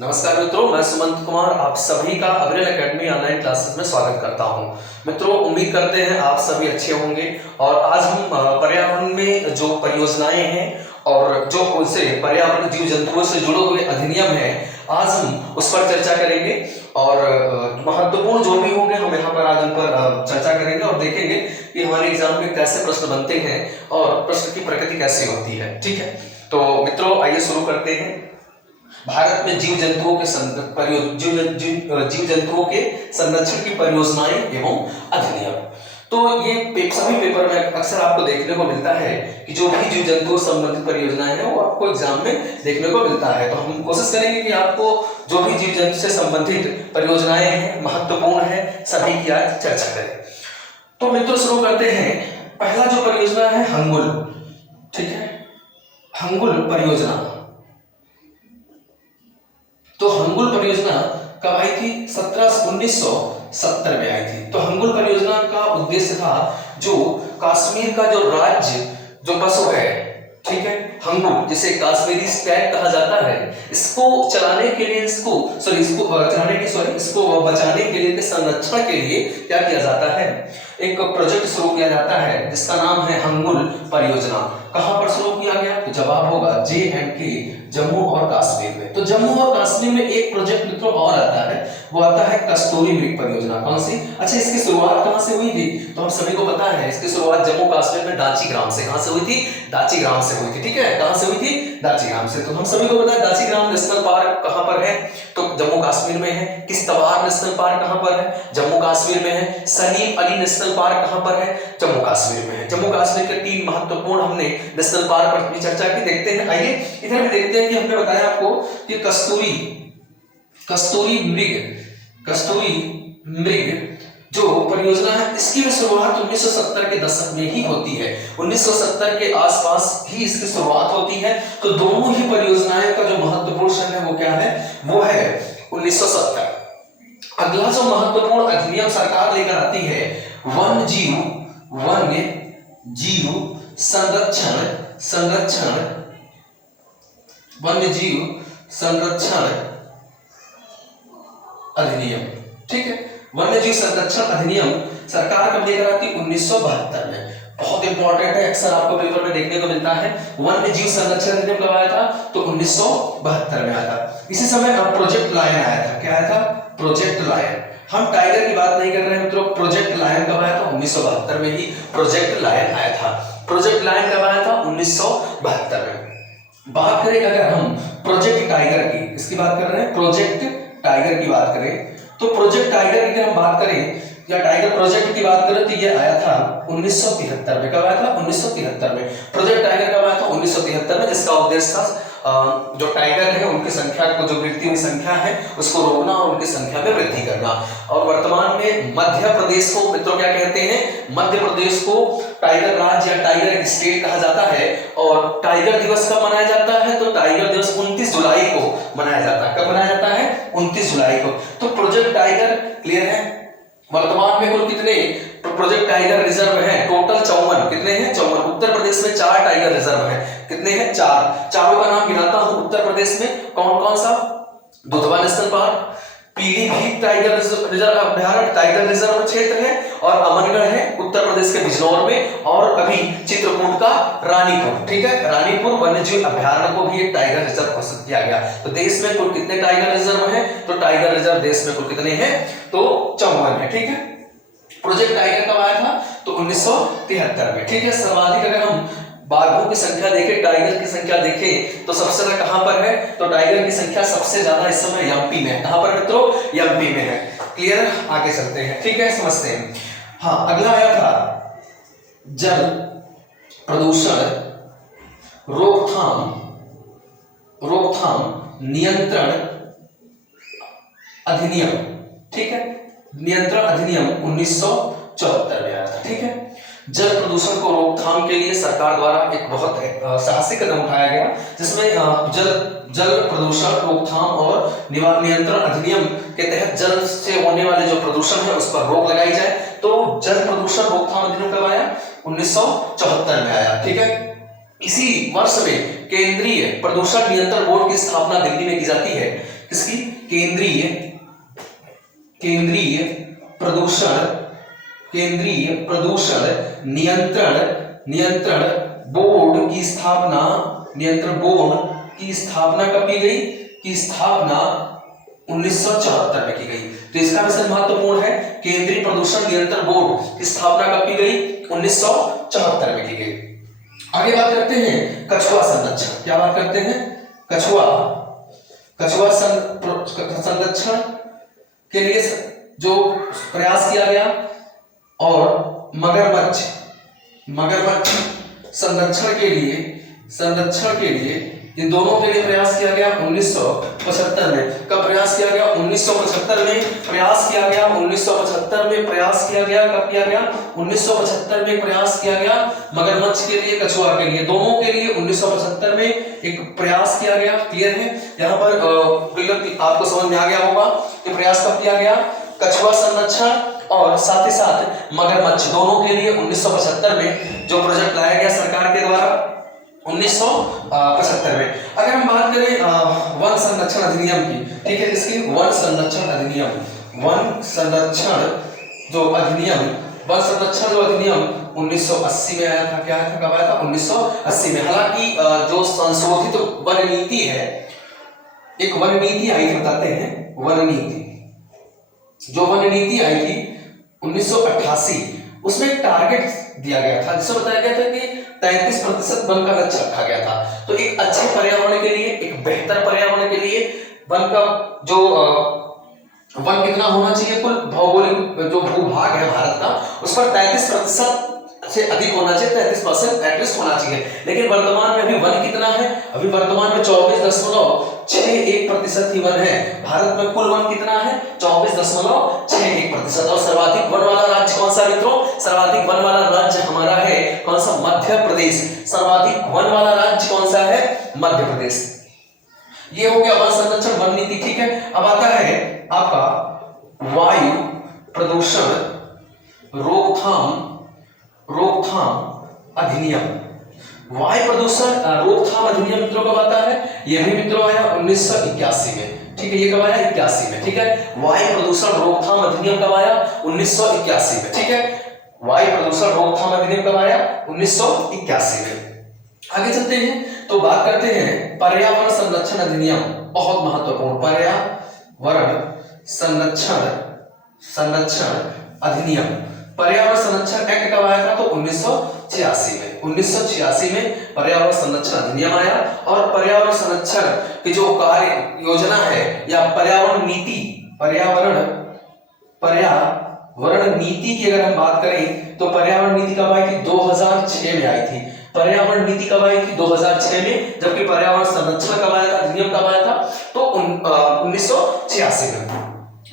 नमस्कार मित्रों, मैं सुमंत कुमार आप सभी का अविरल एकेडमी ऑनलाइन क्लासेस में स्वागत करता हूं। मित्रों, उम्मीद करते हैं आप सभी अच्छे होंगे और आज हम पर्यावरण में जो परियोजनाएं हैं और जो उनसे पर्यावरण जीव जंतुओं से जुड़े हुए अधिनियम हैं, आज हम उस पर चर्चा करेंगे और महत्वपूर्ण जो भी होंगे हम यहाँ पर आज उन पर चर्चा करेंगे और देखेंगे कि हमारे एग्जाम में कैसे प्रश्न बनते हैं और प्रश्न की प्रकृति कैसी होती है। ठीक है, तो मित्रों आइए शुरू करते हैं। भारत में जीव जंतुओं के संरक्षण की परियोजनाएं एवं अधिनियम। तो ये सभी पेपर में अक्सर आपको देखने को मिलता है कि जो भी जीव जंतुओं संबंधित परियोजनाएं हैं वो आपको एग्जाम में देखने को मिलता है। तो हम कोशिश करेंगे कि आपको जो भी जीव जंतु से संबंधित परियोजनाएं हैं, महत्वपूर्ण है, सभी की आज चर्चा करें। तो मित्रों शुरू करते हैं। पहला जो परियोजना है हंगुल। ठीक है, हंगुल परियोजना। तो हंगुल परियोजना कब आई थी? 1970 में आई थी। तो हंगुल परियोजना का उद्देश्य था जो कश्मीर का जो राज्य जो पशु है, ठीक है, हंगुल जिसे कश्मीरी स्टैग कहा जाता है, इसको चलाने के लिए इसको बचाने के लिए, संरक्षण के लिए क्या किया जाता है? एक प्रोजेक्ट शुरू किया जाता है जिसका नाम है हंगुल परियोजना। कहां पर शुरू किया गया? तो जवाब होगा J&K, जम्मू और कश्मीर में। तो जम्मू और कश्मीर में एक प्रोजेक्ट मित्रों और आता है, वो आता है कस्तूरी मृग परियोजना। कौन सी? अच्छा, इसकी शुरुआत कहां से हुई थी? तो हम सभी को पता है इसकी शुरुआत जम्मू कश्मीर में दाची ग्राम से। कहां से हुई थी? दाची ग्राम से हुई थी। ठीक है, कहां से हुई थी? दाची ग्राम से। तो हम सभी को पता है दाची ग्राम नेशनल पार्क कहां पर है? तो जम्मू कश्मीर में है। किश्तवाड़ नेशनल पार्क कहां पर है? जम्मू कश्मीर में है। सलीम अली नेशनल पार्क कहां पर है? जम्मू कश्मीर में है। जम्मू कश्मीर के 3 महत्वपूर्ण हमने नेशनल पार्क पर भी चर्चा की। देखते हैं, आइए इधर भी देखते हैं कि हमने बताया आपको कि कस्तूरी मृग जो परियोजना है इसकी भी शुरुआत 1970 के दशक में ही होती है। 1970 के आसपास ही इसकी शुरुआत होती है। तो दोनों ही परियोजनाएं का जो महत्वपूर्ण सन है वो क्या है? वो है 1970। अगला जो महत्वपूर्ण अधिनियम सरकार लेकर आती है वन्य जीव संरक्षण अधिनियम। ठीक है, वन्य जीव संरक्षण अधिनियम सरकार कब लेकर आती? 1972 में। बहुत इंपॉर्टेंट है, अक्सर आपको पेपर में देखने को मिलता है। वन्य जीव संरक्षण अधिनियम कब आया था? तो 1972 में आया था। इसी समय प्रोजेक्ट लायन आया था। क्या आया था? Project lion. हम टाइगर की बात नहीं कर रहे हैं मित्रों, प्रोजेक्ट लायन कब आया था? 1972 में ही प्रोजेक्ट लायन आया था। प्रोजेक्ट लायन कब आया था? 1972 में। बात करें अगर हम प्रोजेक्ट टाइगर की, इसकी बात कर रहे हैं, प्रोजेक्ट टाइगर की बात करें तो प्रोजेक्ट टाइगर की हम बात करें या टाइगर प्रोजेक्ट की बात करें तो ये आया था 1973 में। कब आया था? 1973 में। प्रोजेक्ट टाइगर कब आया था? 1973 में, जिसका उद्देश्य था जो टाइगर है उनकी संख्या को, जो गिरती हुई संख्या है उसको रोकना और उनकी संख्या में वृद्धि करना। और वर्तमान में मध्य प्रदेश को मित्रों क्या कहते हैं? मध्य प्रदेश को टाइगर राज्य या टाइगर स्टेट कहा जाता है। और टाइगर दिवस कब मनाया जाता है? तो टाइगर दिवस 29 जुलाई को मनाया जाता है। कब मनाया जाता है? 29 जुलाई को। तो प्रोजेक्ट टाइगर क्लियर है। वर्तमान में कुल कितने प्रोजेक्ट टाइगर रिजर्व हैं? टोटल 54। कितने हैं? 54। उत्तर प्रदेश में 4 टाइगर रिजर्व हैं। कितने हैं? 4। चारों का नाम गिनाता हूं। उत्तर प्रदेश में कौन कौन सा? Dudhwa national park, Pilibhit tiger reserve अभ्यारण्य टाइगर रिजर्व क्षेत्र है, और अमनगढ़ है उत्तर प्रदेश के बिजनौर में, और अभी चित्रकूट का रानीपुर। ठीक है, रानीपुर वन्यजीव अभ्यारण्य को भी एक टाइगर रिजर्व घोषित किया गया। तो देश में कुल कितने टाइगर रिजर्व हैं? तो टाइगर रिजर्व देश में कुल कितने हैं? तो 54 है। ठीक है, प्रोजेक्ट टाइगर कब आया था? तो 1973 में। ठीक है, सर्वाधिक अगर हम बाघों की संख्या देखें, टाइगर की संख्या देखें तो सबसे ज्यादा कहां पर है? तो टाइगर की संख्या सबसे ज्यादा इस समय एमपी में है। कहां पर मित्रों? एमपी में है। क्लियर? आगे चलते हैं। ठीक है, समझते हैं। हाँ, अगला आया था जल प्रदूषण रोकथाम नियंत्रण अधिनियम। ठीक है, नियंत्रण अधिनियम 1974 में आया था। ठीक है, जल प्रदूषण को रोकथाम के लिए सरकार द्वारा एक बहुत साहसिक कदम उठाया गया, जिसमें जल प्रदूषण रोकथाम और नियंत्रण अधिनियम के तहत जल से होने वाले जो प्रदूषण है उस पर रोक लगाई जाए। तो जल प्रदूषण रोकथाम अधिनियम कब आया? 1974 में आया। ठीक है, इसी वर्ष में केंद्रीय प्रदूषण नियंत्रण बोर्ड की स्थापना दिल्ली में की जाती है। किसकी? केंद्रीय प्रदूषण नियंत्रण बोर्ड की स्थापना कब की गई? की स्थापना 1974 में की गई। तो इसका विषय महत्वपूर्ण है, केंद्रीय प्रदूषण नियंत्रण बोर्ड की स्थापना कब की गई? 1974 में की गई। आगे बात करते हैं कछुआ संरक्षण। क्या बात करते हैं? कछुआ संरक्षण के लिए जो प्रयास किया गया, और मगरमच्छ संरक्षण के लिए इन दोनों के लिए प्रयास किया गया 1975 में। कब प्रयास किया गया? 1975 में प्रयास किया गया। 1975 में प्रयास किया गया। कब किया गया? 1975 में प्रयास किया गया मगरमच्छ के लिए, कछुआ के लिए, दोनों के लिए 1975 में एक प्रयास किया गया। क्लियर है? यहाँ पर आपको समझ में आ गया होगा कि प्रयास कब किया गया? कछुआ संरक्षण और साथ ही साथ मगरमच्छ, दोनों के लिए 1975 में जो प्रोजेक्ट लाया गया सरकार के द्वारा 1975 में। अगर हम बात करें वन संरक्षण अधिनियम की, ठीक है, इसकी वन संरक्षण अधिनियम जो अधिनियम 1980 में आया था। क्या आया था? कब आया था? 1980 में। हालांकि जो संशोधित वन नीति है, एक वन नीति आई थी, बताते हैं वन नीति। जो वन नीति आई थी 1988, उसमें एक टारगेट दिया गया था जिसमें बताया गया था कि 33% वन का लक्ष्य रखा गया था। तो एक अच्छे पर्यावरण के लिए, एक बेहतर पर्यावरण के लिए वन का जो वन कितना होना चाहिए, कुल भौगोलिक जो भूभाग है भारत का, उस पर 33% से अधिक होना चाहिए, 33% एटलीस्ट होना चाहिए। लेकिन वर्तमान में अभी वन कितना है? अभी वर्तमान में 24.61% ही वन है। भारत में कुल वन कितना है? 24.61%। और सर्वाधिक वन वाला राज्य कौन सा मित्रों? सर्वाधिक वन वाला राज्य हमारा है कौन सा? मध्य प्रदेश। सर्वाधिक वन वाला राज्य कौन सा है? मध्य प्रदेश। ये हो गया वन संरक्षण वन नीति। ठीक है, अब आता है आपका वायु प्रदूषण रोकथाम अधिनियम। वायु प्रदूषण रोकथाम अधिनियम मित्रों कब आता है? यह भी मित्रों आया 1981 में। ठीक है, ये कब आया? 81 में। ठीक है, वायु प्रदूषण रोकथाम अधिनियम कब आया? 1981 में। ठीक है, वायु प्रदूषण रोकथाम अधिनियम कब आया? 1981 में। आगे चलते हैं तो बात करते हैं पर्यावरण संरक्षण अधिनियम। बहुत महत्वपूर्ण, पर्यावरण संरक्षण अधिनियम। पर्यावरण संरक्षण एक्ट कब आया था? तो 1986 में। 1986 में पर्यावरण संरक्षण अधिनियम आया। और पर्यावरण संरक्षण की जो कार्य योजना है या पर्यावरण नीति की अगर हम बात करें तो पर्यावरण नीति कब आई थी? 2006 में आई थी। पर्यावरण नीति कब आई थी? 2006 में। जबकि पर्यावरण संरक्षण कब आया था? अधिनियम कब आया था? तो 1986 में।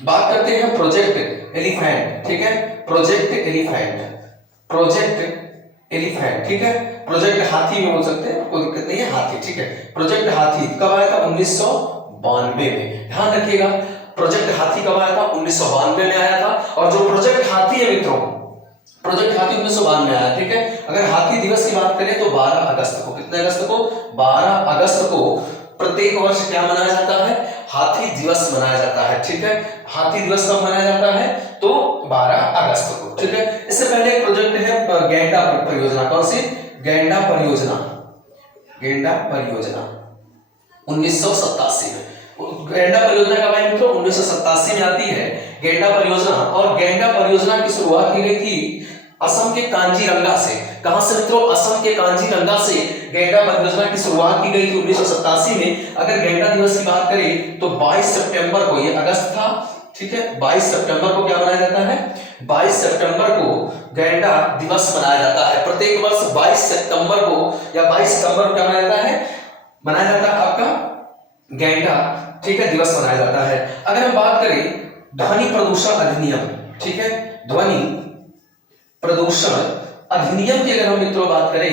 बात करते हैं प्रोजेक्ट एलिफेंट। ठीक है, प्रोजेक्ट एलिफेंट। ठीक है, प्रोजेक्ट हाथी भी बोल सकते हैं, कोई दिक्कत नहीं है, हाथी। ठीक है, प्रोजेक्ट हाथी कब आया था? 1992 में। ध्यान रखिएगा, प्रोजेक्ट हाथी कब आया था? 1992 में आया था। और जो प्रोजेक्ट हाथी है मित्रों, प्रोजेक्ट हाथी 1992 में आया। ठीक है, अगर हाथी दिवस की बात करें तो 12 अगस्त को, कितने अगस्त को? 12 अगस्त को प्रत्येक वर्ष क्या मनाया जाता है? हाथी दिवस मनाया जाता है। ठीक है, हाथी दिवस कब मनाया जाता है? तो 12 अगस्त को। ठीक है, इससे पहले एक प्रोजेक्ट है गैंडा परियोजना। कौन सी? गैंडा परियोजना 1987 में। गैंडा परियोजना कब आई मित्रों? 1987 में आती है गैंडा परियोजना। और गैंडा परियोजना की शुरुआत की गई थी असम के कांजीरंगा से। कहां से मित्रों? असम के कांजीरंगा से गैंडा परियोजना की शुरुआत की गई थी 1987 में। अगर गैंडा दिवस की बात करें तो 22 सितंबर को, ये अगस्त था, ठीक है, 22 सितंबर को क्या मनाया जाता है? 22 सितंबर को गैंडा दिवस मनाया जाता है। प्रत्येक वर्ष 22 सितंबर को या 22 सितंबर को क्या मनाया जाता है? मनाया जाता है आपका गैंडा, ठीक है, दिवस मनाया जाता है। अगर हम बात करें ध्वनि प्रदूषण अधिनियम, ठीक है, ध्वनि प्रदूषण अधिनियम की अगर हम मित्रों बात करें,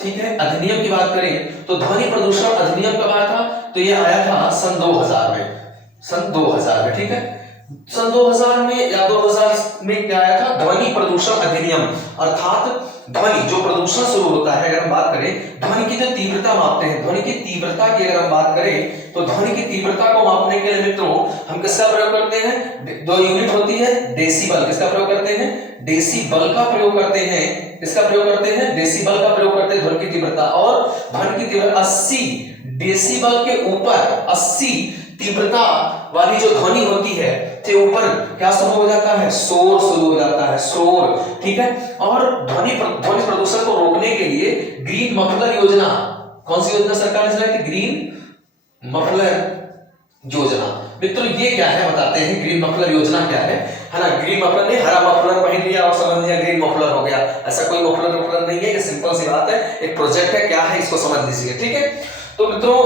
ठीक है, अधिनियम की बात करें तो ध्वनि प्रदूषण अधिनियम कब आया था? तो ये आया था सन 2000 में। ठीक है, सन 2000 में या 2000 में क्या आया था? ध्वनि प्रदूषण अधिनियम। अर्थात ध्वनि जो प्रदूषण शुरू होता है, अगर हम बात करें ध्वनि की जो तीव्रता मापते हैं, ध्वनि की तीव्रता की अगर हम बात करें तो ध्वनि की तीव्रता को मापने के लिए मित्रों हम किसका प्रयोग करते हैं? दो यूनिट होती है डेसिबल। किसका प्रयोग करते हैं? डेसिबल का प्रयोग करते हैं। किसका प्रयोग करते हैं? डेसिबल का प्रयोग करते हैं ध्वनि की तीव्रता। और ध्वनि की तीव्रता 80 डेसिबल के ऊपर 80 तीव्रता वाली जो ध्वनि होती है के ऊपर क्या शुरू हो जाता है? शोर शुरू हो जाता है, शोर। ठीक है। और ध्वनि प्रदूषण को रोकने के लिए ग्रीन मफलर योजना, कौन सी योजना सरकार ने चलाई थी? ग्रीन मफलर योजना। मित्रों ये क्या है बताते हैं, ग्रीन मफलर योजना क्या है ना? ग्रीन मफलर नहीं, हरा मफलर पहन लिया और समझ लिया ग्रीन मफलर हो गया, ऐसा कोई मफलर नहीं है। ये सिंपल सी बात है, एक प्रोजेक्ट है, क्या है इसको समझ लीजिए। ठीक है। तो मित्रों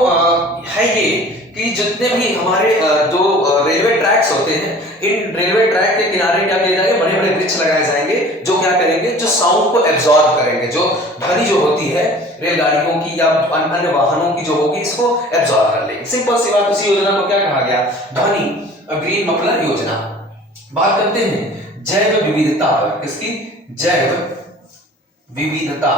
है ये कि जितने भी हमारे जो रेलवे ट्रैक्स होते हैं, इन रेलवे ट्रैक के किनारे क्या किए जाएंगे? बड़े बड़े वृक्ष लगाए जाएंगे जो क्या करेंगे? जो साउंड को एब्जॉर्ब करेंगे, जो ध्वनि जो होती है रेलगाड़ियों की या अन्य वाहनों की जो होगी इसको एब्जॉर्ब कर लेंगे। सिंपल सी बात। उसी योजना को क्या कहा गया? ध्वनि ग्रीन मफलर योजना। बात करते हैं जैव विविधता पर। किसकी? जैव विविधता।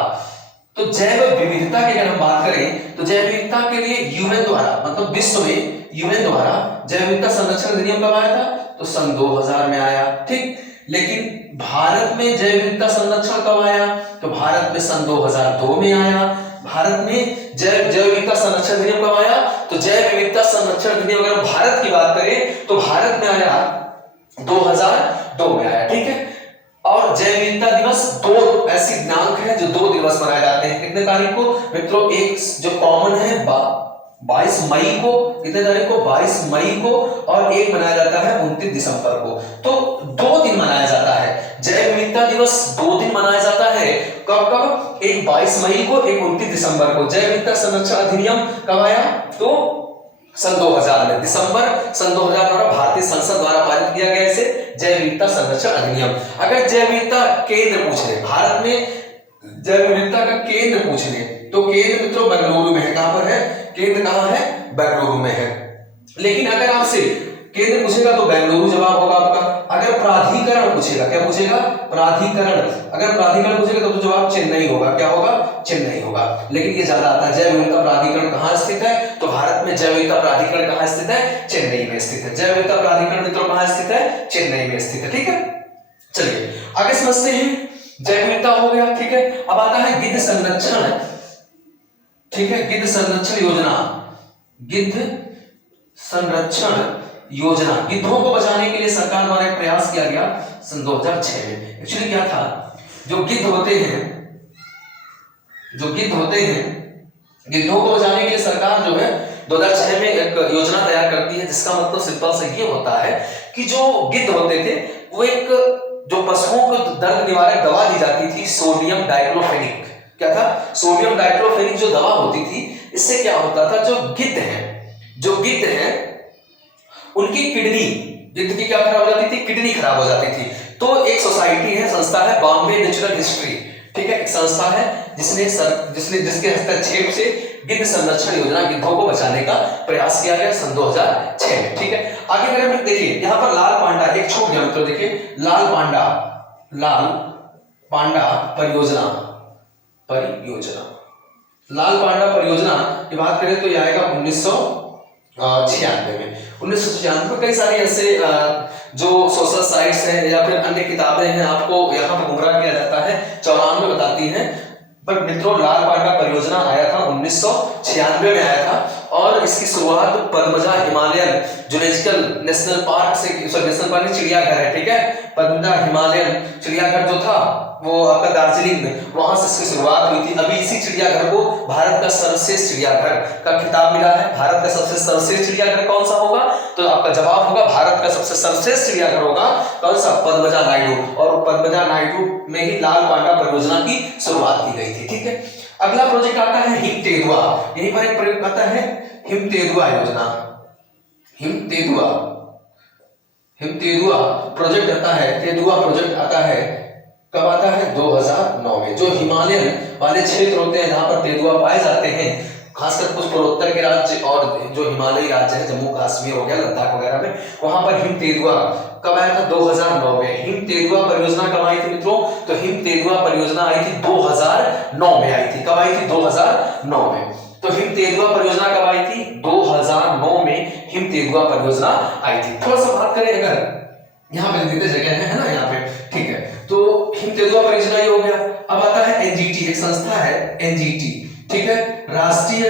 तो जैव विविधता की अगर हम बात करें तो जैव विविधता के लिए यूएन द्वारा, मतलब विश्व में यूएन द्वारा जैव विविधता संरक्षण अधिनियम कब आया था? तो सन 2000 में आया। ठीक। लेकिन भारत में जैव विविधता संरक्षण कब आया? तो भारत में सन 2002 में आया। भारत में जैव विविधता संरक्षण अधिनियम कब आया? तो जैव विविधता संरक्षण अधिनियम अगर भारत की बात करें तो भारत में आया 2002 में आया। ठीक है। और जैव विविधता दिवस 2 ऐसी दिनांक है जो 2 दिवस मनाए जाते हैं। कितने तारीख को मित्रों? एक जो कॉमन है 22 मई को, कितने तारीख को? 22 मई को, और एक मनाया जाता है 29 दिसंबर को। तो 2 दिन मनाया जाता है जैव विविधता दिवस। 2 दिन मनाया जाता है। कब कब? एक 22 मई को, एक 29 दिसंबर को। जैव विविधता संरक्षण अधिनियम कब आया? तो सन 2000 में, दिसंबर सन 2000 द्वारा भारतीय संसद द्वारा पारित किया गया इसे जैव विविधता संरक्षण अधिनियम। अगर जैव विविधता केंद्र पूछ ले, भारत में जैव विविधता का केंद्र पूछ ले तो केंद्र मित्रों बेंगलुरु में है। कहां पर है? केंद्र कहां है? बेंगलुरु में है। लेकिन अगर आपसे केंद्र पूछेगा तो बेंगलुरु जवाब होगा आपका। अगर प्राधिकरण पूछेगा, क्या पूछेगा? प्राधिकरण। अगर प्राधिकरण पूछेगा तो जवाब चेन्नई होगा। क्या होगा? चेन्नई होगा। लेकिन ये ज्यादा आता है। जैव विविधता प्राधिकरण कहां स्थित है? तो भारत में जैव विविधता प्राधिकरण कहां स्थित है? चेन्नई में स्थित है। जैव विविधता प्राधिकरण मित्रों कहां स्थित है? चेन्नई में स्थित है। ठीक है। चलिए आगे समझते हैं। जैव विविधता हो गया। ठीक है। अब आता है गिद्ध संरक्षण। ठीक है। गिद्ध संरक्षण योजना। गिद्ध संरक्षण योजना। गिद्धों को बचाने के लिए सरकार द्वारा एक प्रयास किया गया सन 2006 में। एक्चुअली क्या था? जो गिद्ध होते हैं, गिद्धों को बचाने के लिए सरकार जो है 2006 में एक योजना तैयार करती है, जिसका मतलब सिंपल से ये होता है कि जो गिद्ध होते थे वो एक जो पशुओं को दर्द निवारक दवा दी जाती थी, सोडियम डाइक्लोफेनिक। क्या था? सोडियम डाइक्लोफेनिक जो दवा होती थी, इससे क्या होता था? जो गिद्ध हैं उनकी किडनी, गिद्ध की क्या खराब हो जाती थी? किडनी खराब हो जाती थी। तो एक सोसाइटी है, संस्था है बॉम्बे नेचुरल हिस्ट्री। ठीक है। एक संस्था है जिसके हस्तक्षेप से गिद्ध संरक्षण योजना, गिद्धों को बचाने का प्रयास किया गया सन 2006 में। ठीक है। आगे अगर देखिए यहाँ पर लाल पांडा एक छूट गया मित्रों। देखिए लाल पांडा परियोजना। लाल पांडा परियोजना की बात करें तो यह आएगा 1996 में। 1996 में कई सारी ऐसे जो सोशल साइट्स हैं या फिर अन्य किताबें हैं, आपको यहाँ पर गुमराह किया जाता है। 94 बताती हैं, पर मित्रों लाल पांडा परियोजना आया था 1996 में आया था। और इसकी शुरुआत Padmaja Himalayan zoological national park से, नेशनल पार्क चिड़ियाघर है। ठीक है। पद्मजा हिमालयन चिड़ियाघर जो था वो आपका दार्जिलिंग में, वहां से इसकी शुरुआत हुई थी। अभी इसी चिड़ियाघर को भारत का सर्वश्रेष्ठ चिड़ियाघर का खिताब मिला है। भारत का सबसे सर्वश्रेष्ठ चिड़ियाघर कौन सा होगा? तो आपका जवाब होगा भारत का सबसे सर्वश्रेष्ठ चिड़ियाघर होगा कौन सा? पद्मजा नायडू। और पद्मजा नायडू में ही लाल पांडा परियोजना की शुरुआत की गई थी। ठीक है। अगला प्रोजेक्ट आता है हिमतेंदुआ। यहीं पर एक प्रयोग आता है हिमतेंदुआ योजना। हिमतेंदुआ प्रोजेक्ट आता है, तेंदुआ प्रोजेक्ट आता है। कब आता है? 2009 में। जो हिमालयन वाले क्षेत्र होते हैं जहां पर तेंदुआ पाए जाते हैं, खासकर कुछ पूर्वोत्तर के राज्य और जो हिमालयी राज्य है, जम्मू कश्मीर हो गया, लद्दाख वगैरह में, वहां पर हिम तेंदुआ कब आया था? 2009 में। हिम तेंदुआ परियोजना कब आई थी मित्रों? तो हिम तेंदुआ परियोजना आई थी 2009 में आई थी। कब आई थी? 2009 में। तो हिम तेंदुआ परियोजना कब आई थी? 2009 में हिम तेंदुआ परियोजना आई थी। थोड़ा सा बात करें, अगर यहाँ पे देते जगह है ना यहाँ पे, ठीक है, तो हिम तेंदुआ परियोजना ये हो गया। अब आता है एनजीटी, एक संस्था है एनजीटी, ठीक है, राष्ट्रीय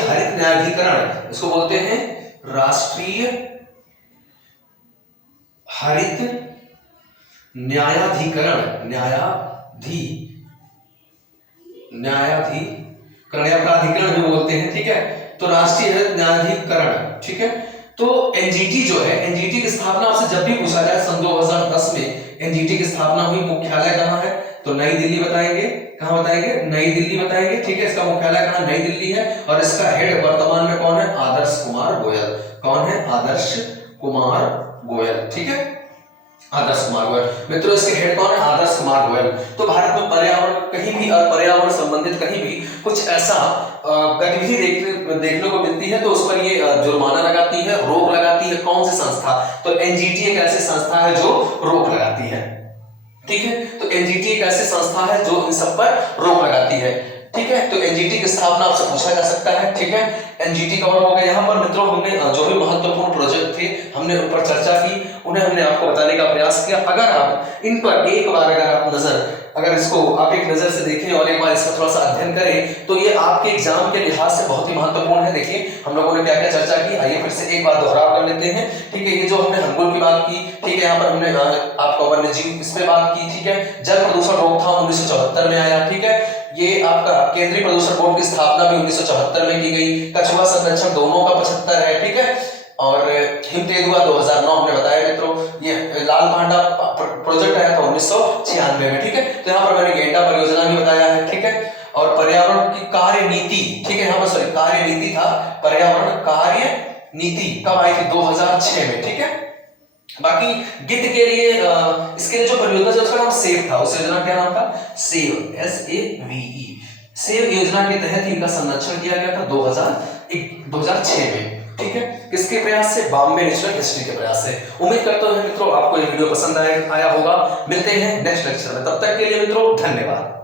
हरित न्यायाधिकरण, इसको बोलते हैं राष्ट्रीय हरित न्यायाधिकरण, न्यायाधिकरण या प्राधिकरण भी बोलते हैं, ठीक है। तो राष्ट्रीय हरित न्यायाधिकरण, ठीक है। तो एनजीटी जो है, एनजीटी की स्थापना आपसे जब भी पूछा जाए, सन 2010 में एनजीटी की स्थापना हुई। मुख्यालय कहाँ है? तो नई दिल्ली बताएंगे। कहाँ बताएंगे? नई दिल्ली बताएंगे, ठीक है। इसका मुख्यालय कहाँ? नई दिल्ली है। और इसका हेड वर्तमान में कौन है? आदर्श कुमार गोयल। कौन है? आदर्श कुमार गोयल, ठीक है, आदर्श कुमार गोयल। मित्रों इसके हेड कौन है? आदर्श कुमार गोयल। तो भारत में पर्यावरण कहीं भी, पर्यावरण संबंधित कहीं भी कुछ ऐसा गतिविधि देखने को मिलती है तो उस पर ये जुर्माना लगाती है, रोक लगाती है। कौन सी संस्था? तो एनजीटी एक ऐसी संस्था है जो रोक लगाती है, ठीक है। तो एनजीटी एक ऐसी संस्था है जो इन सब पर रोक लगाती है, ठीक है। तो एनजीटी की स्थापना आपसे पूछा जा सकता है, ठीक है। एनजीटी कवर हो गया। यहाँ पर मित्रों हमने जो भी महत्वपूर्ण प्रोजेक्ट थे हमने उन पर चर्चा की, उन्हें हमने आपको बताने का प्रयास किया। अगर आप इन पर एक बार अगर इसको आप एक नजर से देखें और एक बार इसका थोड़ा सा अध्ययन करें तो ये आपके एग्जाम के लिहाज से बहुत ही महत्वपूर्ण है। देखिए हम लोगों ने क्या क्या चर्चा की, आइए फिर से एक बार दोहराव कर लेते हैं, ठीक है। ये जो हमने हंगुल की बात की, ठीक है, यहाँ पर हमने आपका वन्यजीव इस पे बात की, ठीक है। जल प्रदूषण रोकथाम 1974 में आया, ठीक है। ये आपका केंद्रीय प्रदूषण बोर्ड की स्थापना भी 1974 में की गई। कछुआ संरक्षण दोनों का 75 है, ठीक है। और हिम तेंदुआ 2009 हमने बताया मित्रों। ये लाल पांडा प्रोजेक्ट आया था 1996 में, ठीक है। तो यहाँ पर मैंने गेंडा परियोजना भी बताया है, ठीक है। और पर्यावरण की कार्य नीति, ठीक है, यहाँ पर सॉरी कार्य नीति था, पर्यावरण कार्य नीति कब आई थी? 2006 में, ठीक है। बाकी गिद्ध के लिए इसके लिए जो परियोजना है उसका नाम सेव था। उस योजना का नाम था सेव, SAVE। सेव योजना के तहत इनका संरक्षण किया गया था 2006 में, ठीक है। किसके प्रयास से? बॉम्बे नेशनल हिस्ट्री के प्रयास से। उम्मीद करता हूं मित्रों आपको ये वीडियो पसंद आया होगा। मिलते हैं नेक्स्ट लेक्चर में, तब तक के लिए मित्रों धन्यवाद।